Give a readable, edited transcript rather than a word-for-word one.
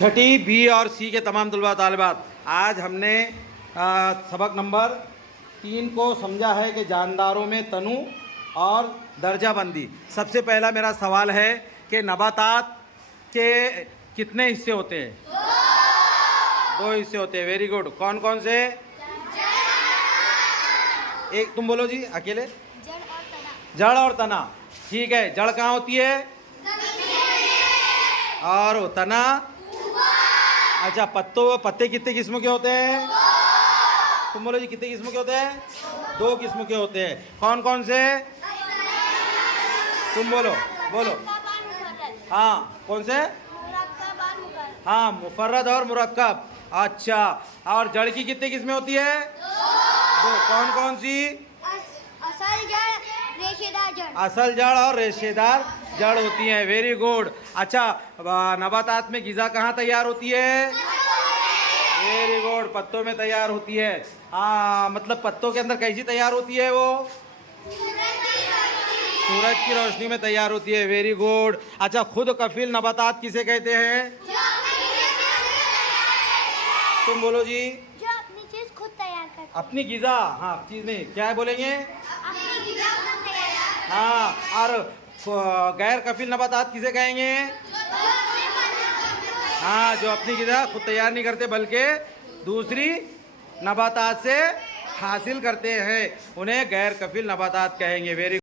छठी B और सी के तमाम तलबा तालिबात, आज हमने सबक नंबर 3 को समझा है कि जानदारों में तनु और दर्जाबंदी। सबसे पहला मेरा सवाल है कि नबातात के कितने हिस्से होते हैं? 2 हिस्से होते हैं। Very good. कौन कौन से? एक तुम बोलो जी अकेले। जड़ और तना। ठीक है, जड़ कहाँ होती है? और तना? अच्छा, पत्ते कितने किस्म के होते हैं? तुम बोलो जी कितने किस्म के होते हैं? 2 किस्म के होते हैं। कौन कौन से? तुम बोलो बोलो। हाँ, कौन से? हाँ, मुफर्रद और मुरक्कब। अच्छा, और जड़ की कितनी किस्में होती है? 2। कौन कौन सी? असल जड़, रेशेदार जड़। असल जड़ और रेशेदार जड़ होती है। Very good. अच्छा, नबातात में ग़िज़ा कहाँ तैयार होती है? वेरी गुड, पत्तों में तैयार होती है। हाँ, मतलब पत्तों के अंदर कैसी तैयार होती है वो? सूरज की रोशनी में तैयार होती है। Very good. अच्छा, खुद कफील नबातात किसे कहते हैं? तुम बोलो जी। जो अपनी चीज खुद तैयार करते हैं। अपनी ग़िज़ा, हाँ चीज़ नहीं, क्या बोलेंगे? अपनी ग़िज़ा खुद तैयार। हाँ, और गैर कफील नबातात किसे कहेंगे? हाँ, जो अपनी ग़िज़ा खुद तैयार नहीं करते बल्कि दूसरी नबातात से हासिल करते हैं, उन्हें गैर कफील नबातात कहेंगे। वेरी